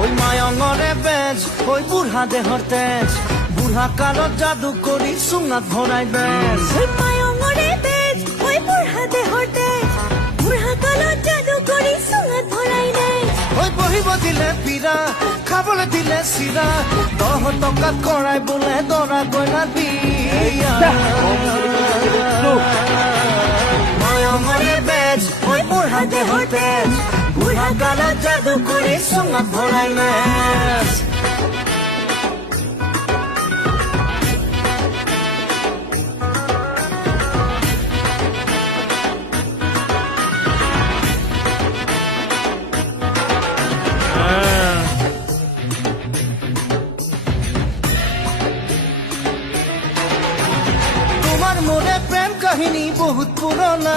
ওই মায়ঙরে বেজ ওই বুঢ়া দেহর তেজ বুঢ়া কালত জাদু কৰি চুঙাত ভৰাই বেজ ওই মায়ঙরে বেজ ওই বুঢ়া দেহর তেজ বুঢ়া কালত জাদু কৰি চুঙাত ভৰাই দেজ ওই বহিব দিলে পীৰা খাবলৈ দিলে চিৰা 10 টকাত কৰাই বোলে দৰা কইনা বিয়া মায়ঙৰে বেজ ওই বুঢ়া দেহৰ তেজ বুঢ়া কালত জাদু কৰি চুঙাত ভৰাই বেজ তোমার মোরে প্রেম কাহিনী বহুত পুরোনা